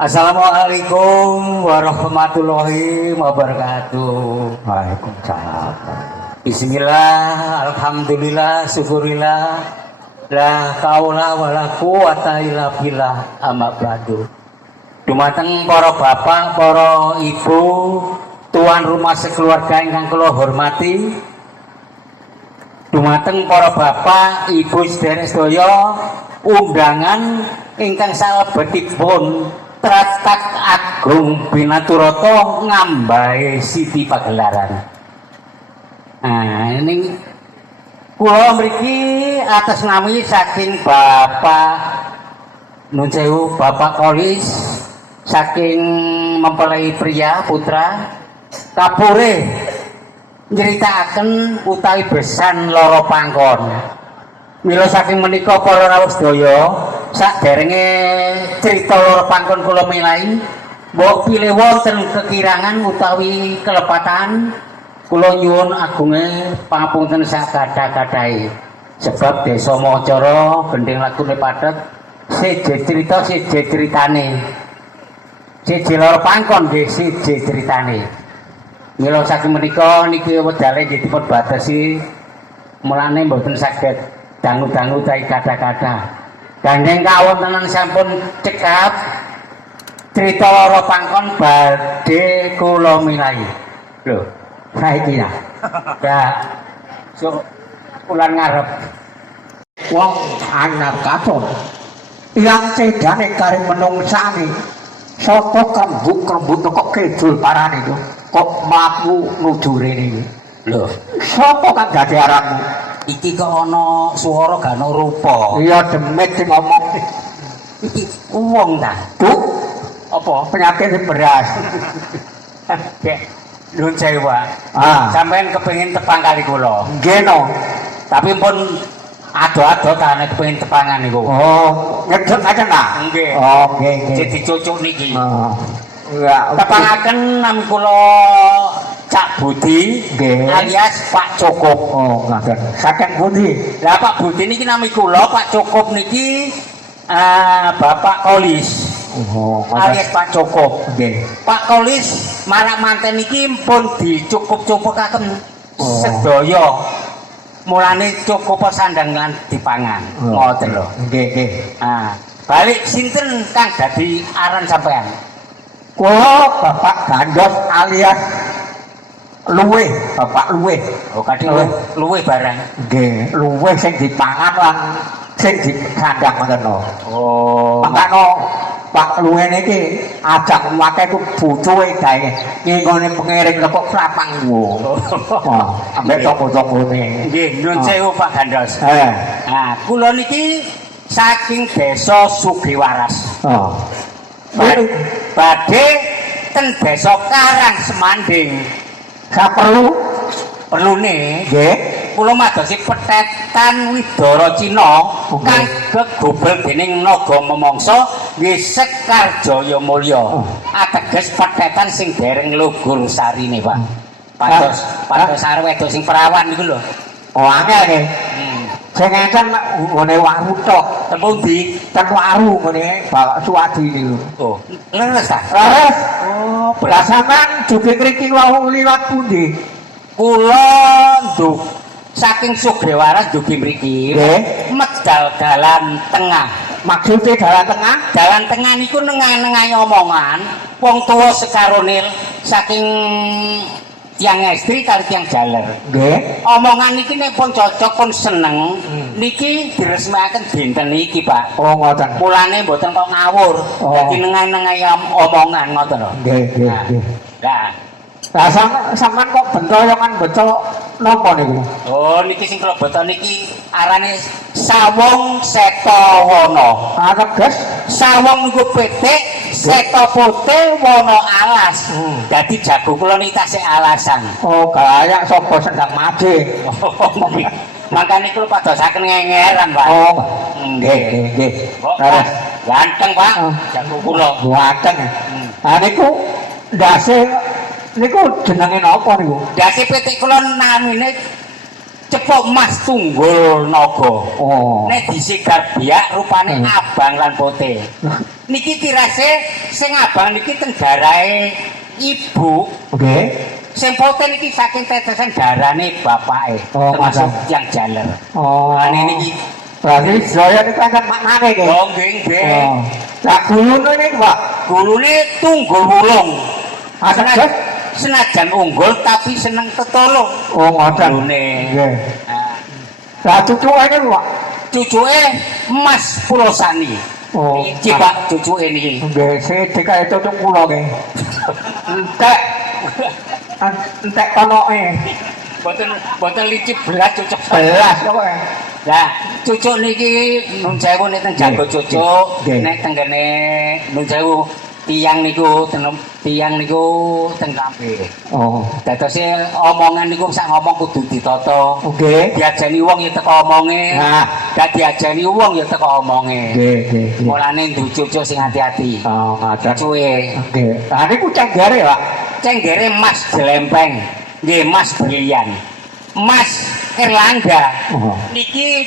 Assalamualaikum warahmatullahi wabarakatuh. Waalaikumsalam. Bismillah, alhamdulillah, syukurillah, la kaula wala quwata illa billah, amma ba'du. Dumateng para bapak, para ibu, tuan rumah sekeluarga ingkang kula hormati. Dumateng para bapak, ibu sedherek sedaya, undangan ingkang salebetipun Tratak Agung Binaturata ngambahe Siti Pagelaran. Nah, ini kula mriki atas nami saking Bapak Nun Sewu, Bapak Kolis saking mempelai pria putra kapure nyeritakaken utawi besan loro pangkon. Mila saking menika para rawuh sedaya, saderenge crita loro pangkon kula milai, mbok pilih wonten kekirangan utawi kelepatan, kula nyuwun agunge pangapunten sakadha-kadhahe. Sebab desa macara gending lagune padhet, seje crita seje critane. Seje loro pangkon nggih seje critane. Mila saking menika niki wedale nggih dipun batasi, mulane mboten saged dangu-dangu tai kata-kata. Gandeng kawontenan sampun cekap cerita loro pangkon badhe kula milai. Lho, saiki ya. Ya, so ulan ngarep. Wong anyar katon. Yang cedane kari menungsane. Sapa kembuk-kembuk kok kidul parane itu. Kok mlaku nuju rene iki. Lho, Sapa kang dadi aranmu? iki kok ana swara gak ana rupa. Iya demit sing ngomong. Iki wong ta? Duk, Apa? penyakit beras. Kek Nun Sewu. Sampeyan kepengin tepang kali kula. Nggih no. Tapi pun ado-ado ta nek kepengin tepangan niku. Oh, ngedek aja nak? Nggih. Oh, nggih nggih. Jadi cucuk niki. Oh. Enggak. Tepangaken nami kula Cak Budi alias Pak Cukup. Oh, ngaten. Saking pundi? Lah Pak Budi niki nami kula, Pak Cukup niki Bapak Kolis. Oh, alias Pak Cukup. Nggih. Pak Kolis marak manten niki pun dicukup-cukupaken sedaya. Mulane cukup sandangan dipangan. Ngoten lho. Nggih, nggih. Balik sinten kang dadi aran sampean? Kula Bapak Gandos alias Luwe, Bapak Luwe. Oh, kadhe luwih barang. Nggih, luwe sing dipangan lan sing disandang ngoten lho. Oh. Mangkano Pak Luwe niki ajak wake ku bojoe gawe ngingone pengiring kok prapang wo. Oh, ambek toko-tokone. Nggih, Nun Sewu Pak Gandos. Nah, kula niki saking desa Sugiwaras. Oh. Badhe ten desa Karang Semanding. Perlune Nggih. Kula madosi petetan Widara Cina kang gegobel dening naga memangsa nggih Sekar Jaya Mulya. Ateges petetan sing dereng lugur sarine, Pak. Pados arep wedok sing perawan niku lho. Oh, angel nggih. Sing enten nggone waru tok. Ten pundi? Ten waru ngene Bapak Suwadi niku. Oh, leres ta? Leres. Oh, belasangan dugi ngriki wau liwat pundi? Kula nduk saking Sugiwaras dugi mriki. Medal dalan tengah. Maksudnya dalan tengah? Dalan tengah niku nengah-nengahi omongan wong tuwa sekarone saking tiang estri kali tiang jaler. Nggih. Omongan niki nek pun cocok pun seneng, niki diresmikaken dinten iki, Pak. Oh, ngoten. Mulane mboten kok ngawur. Dadi nengah-nengahi omongan ngoten lho. Nggih, nggih. Lah, sampean kok bentoyongan beco napa niku? oh niki sing kula beto niki arane Sawung Setawana. Ateges Sawung niku pitik, seta putih wana alas. Dadi jago kula niki tasih alasan. Oh, kayak sapa sendang made. Makane kula padosaken ngengeran, Pak. Oh, nggih, nggih. Terus ganteng, Pak. Jago kula. Ganteng. Niku ndase niku jenenge napa niku? Dasi pitik kula namine cepuk Mas Tunggul Naga. Oh. Nek disigar biak rupane abang lan putih. Niki tirase sing abang niki tenggarahe ibu. Nggih. Sing putih niki saking tetesan darane bapake. Oh, termasuk ngoten. tiyang jaler. Oh. Ane niki Berarti saya niku kan maknane nggih. oh nggih nggih. Oh. Lah gulune niku, Pak. Gulune Tunggul Wulung. Ateges Senajan unggul tapi seneng tetulung. oh ngoten. Gulune. Nggih. Nah, Lah cucuke niku, Pak. cucuke Mas Pulosani. Oh. Iki Pak cucuke niki. Nggih, sithik kae cucuk kula nggih. Entek konoke. Boten licik belas cucuk Belas pokoke. Lah, cucuk niki nun sewu nek teng jago cucuk, Nggih. nek tenggene nun sewu tiyang niku teng kampe. Oh. Dadose omongan niku sak ngomong kudu ditata. Nggih. Diajeni wong ya teko omonge. Nah. Gak diajeni wong ya teko omonge. Nggih, nggih. Mulane nduwe cucuk sing ati-ati. Oh, ngoten. Cucuke Nggih. Lah niku cenggare, Pak. cenggere Mas Jelempeng. Nggih, Mas Brilian. Mas Erlangga. Oh. Niki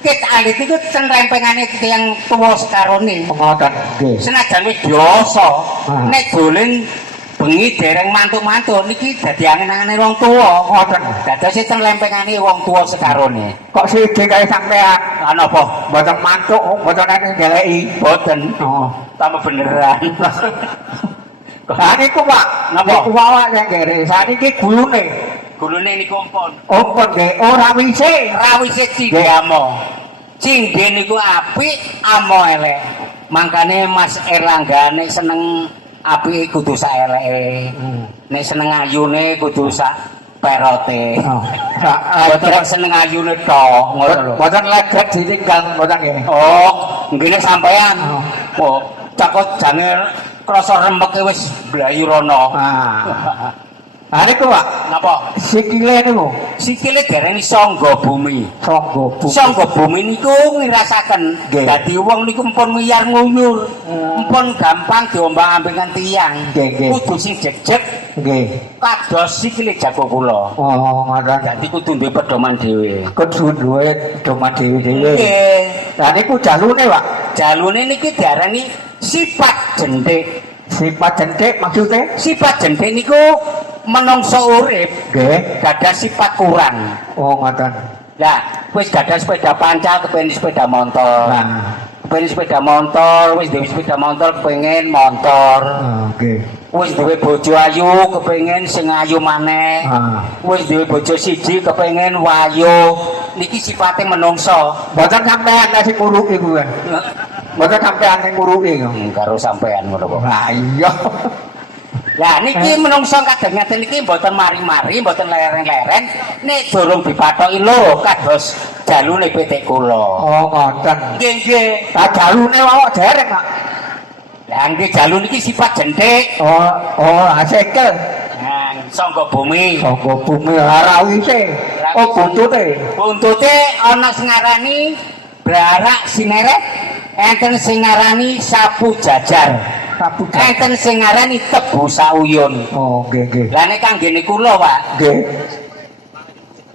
ket alit iku ten rempengane tiyang tuwa sekarone. Ngoten. Nggih. Senajan wis biasa, Ah. nek dolen bengi dereng mantuk-mantuk niki dadi angen-angene wong tuwa. Ngoten. Dadose ten rempengane wong tuwa sekarone. Kok sithik kae sampean? Ana apa? Mboten mantuk, mboten nek ngeleki. Boten. Oh. Tambah beneran. Lah niku, Pak. Napa? Niku awak cenggare. Saniki gulune. Gulune niku empon. Ompon nggih, ora wise. Rawise Cindamo. Cinde niku apik, amo elek. Mangkane Mas Erlangga nek seneng apike kudu sak eleke. Nek seneng ayune kudu sak perote. Oh. Boten seneng ayune tok, ngono lho. Mboten leget ditinggal mboten nggih. Oh, nggih sampean. Oh. Oh, cakot jange krasa rempeke wis blayu rono. Ah. Lah niku, Pak. Napa? Sikile niku Sikile dereng sangga bumi. sangga bu. Sangga bumi niku ngrasakaken Nggih. dadi wong niku mpun miyar nguyur. Mpun gampang diombang-ambingan tiyang. Nggih, nggih. Kudu sing jejeg Nggih. kados sikile jago kula. Oh, ngoten. Dadi kudu duwe pedoman dhewe. Kudu duwe doman dhewe-dhewe. Nggih. Lah niku jalune, Pak. Jalune niki diarani sifat jentik. Sifat jentik maksudnya? Sifat jentik niku menungso urip Nggih. gadah sifat kurang. Oh, ngoten. Lah, wis gadah sepeda pancal kepengin sepeda motor. Nah. Kepengin sepeda motor, wis duwe sepeda motor kepengin motor. Oh, nggih. Wis duwe bojo ayu kepengin sing ayu maneh. Ah. Wis duwe bojo siji kepengin wayu. Niki sifate menungso. Mboten sampean sing nguruki kuwi. Mboten sampean sing nguruki kok. Karo sampean ngono kok. Lah iya. Lah niki menungso kadang ngaten niki mboten mari-mari, mboten leren-leren, nek durung dipathoki lho kados jalune pitik kula. Oh, ngoten. Nggih, nggih. Lah jalune awak derek, Pak. Lah nggih jalun niki sifat jentik. Oh, asekel. Nah, sangga bumi. Sangga bumi lara wise. Oh, buntute. Buntute ana sing ngarani blarak sineret, enten sing ngarani sapu jajar. Sapu Enten sing ngarani tebu sauyun. Oh, nggih, nggih. Lah nek kanggene kula, Pak, Nggih.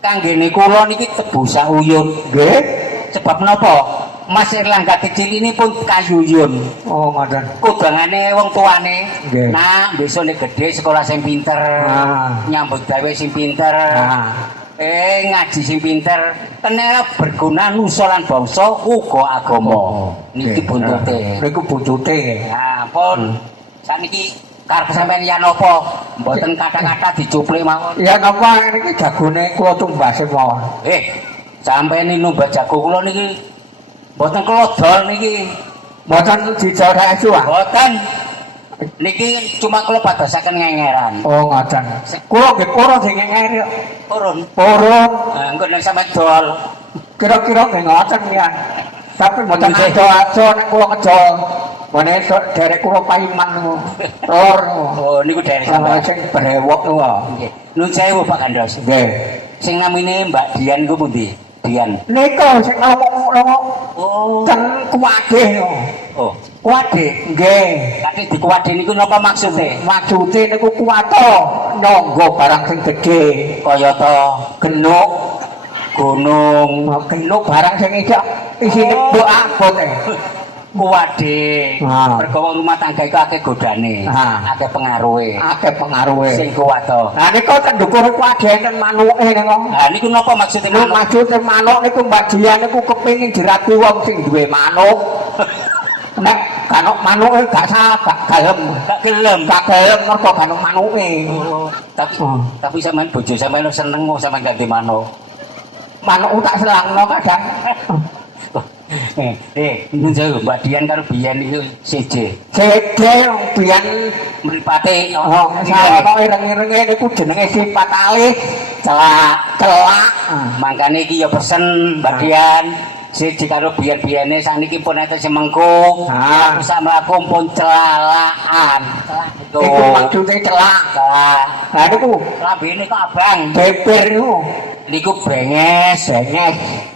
kanggene kula niki tebu sauyun. Nggih. Sebab menapa? Mas Erlangga kecil ini pun kayuyun. Oh, ngoten. Kudangane wong tuane. Nggih. Nah, besok nek gedhe sekolah sing pinter. Ah. Nyambut gawe sing pinter. Ah. Ngaji sing pinter. Tenan berguna nusa lan bangsa uga agama. Niki buntute. Niku buntute. Ya ampun. Saniki karep sampeyan yen apa? Mboten kata-kata dicuplik mawon. Ya napa niki jagone kula tumbase mawon. Sampeyan numbat jago kula niki mboten kula dol niki. Mboten dijawab esu ah. Mboten. Niki cuma kula babasaken ngengeran. Oh, ngoten. Kula nggih kula sing ngenger. Purun. Purun. Engko nek sampeyan dol. Kira-kira nggih ngoten ya. Tapi mboten aja nek kula ngejol. Mene derek kula paiman niku. Lor. Oh niku derek Sampai sampeyan. sing brewok niku. Nggih. Nun sewu Pak Gandos. Nggih. Sing namine Mbak Dian ku pundi? Dian. Nika sing ngomong-ngomong Oh. ten kuwadeh niku. Oh. Kuwade. Nggih. Tapi di kuwade niku napa maksude? Maksude niku kuwato nyangga barang sing gedhe Kaya to genuk gunung kinuk barang sing isine mbok abot kuwade mergo wong rumah tangga iku akeh godane akeh pengaruhe sing kuat to ha niku tendukur kuwade enten manuke niku ha niku napa maksude manuk maksude manuk niku Mbak Dian niku kepengin dirati wong sing duwe manuk nek kanuk manuke gak gelem mergo kanuk manuke tapi sampean bojo sampean seneng kok sampean ganti manuk tak selangno kadang nun saya Mbak Dian karo Bian itu seje Bian mripate saya kok ireng-irenge niku jenenge sifat alih celak mangkane iki ya pesen Mbak Dian seje karo Bian-biane saniki pun enten semengko bisa mlaku pun celalaan iku maksude celak ha niku lambene kok abang beber niku brenges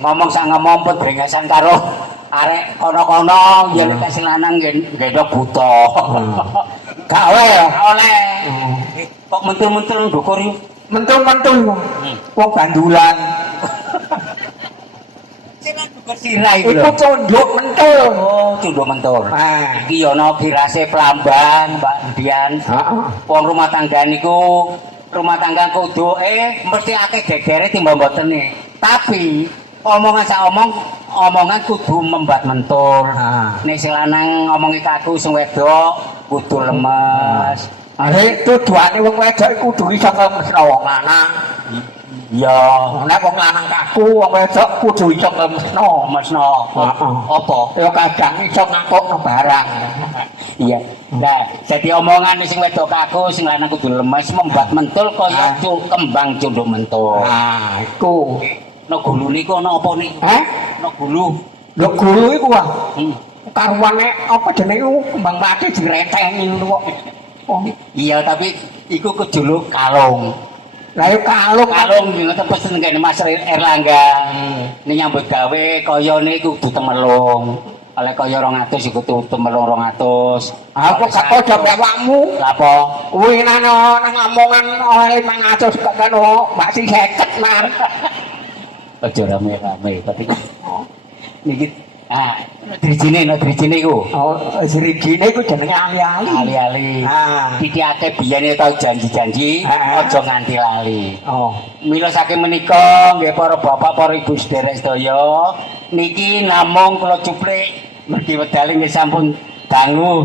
ngomong sak ngomong pun brengesan karo arek kono-kono ya nek sing lanang gendok buta gak oleh kok mentul-mentul ndukur mentul wong bandulan sirai iku condok mentul condok mentul iki ana kirase pelambang Mbak Dian wong rumah tangga niku rumah tangga kudu mesti akeh gegere timbang mbotene tapi omongan kudu membat mentul nek sing lanang ngomongi kaku sing wedok kudu lemes arek tujuane wong wedok iku kudu iso ngemesno wong lanang iya nek wong lanang kaku wong wedok kudu iso ngemesno apa ya kadang iso ngakokno barang iya nah jadi omongan sing wedok kaku sing lanang kudu lemes membat mentul kaya kembang cunduk mentul iku no gulu niku ana apa nih no gulu iku karuane apa jenenge kembang mati direntengi ngono kok iya tapi iku kejuluk kalung lah yo kalung ngoten pesen kene Mas Erlangga ning nyambut gawe kayane kudu temelung oleh kaya 200 iku temelung 200 aku gak padha awakmu lha apa kuwi nang omongan oleh 500 kok karo Mbak Si 50 man aja rame-rame tapi niki dirijine iku dirijine iku jenenge ali-ali titiake biyene tau janji-janji aja nganti lali mila saking menika nggih para bapak para ibu sederek sedaya niki namung kula cuplik mergi wedal nggih sampun dalu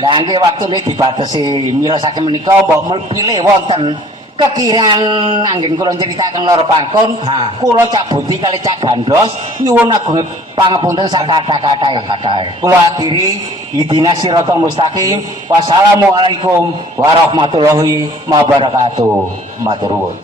lah nggih waktune dibatesi mila saking menika mbok pilih wonten kekiran anggen kula nyritakaken Loro Pangkon kula Cak Buti kali Cak Gandos nyuwun agung pangapunten sak kathah-kathahe kula akhiri ihdinas siratal mustaqim wassalamualaikum warahmatullahi wabarakatuh matur nuwun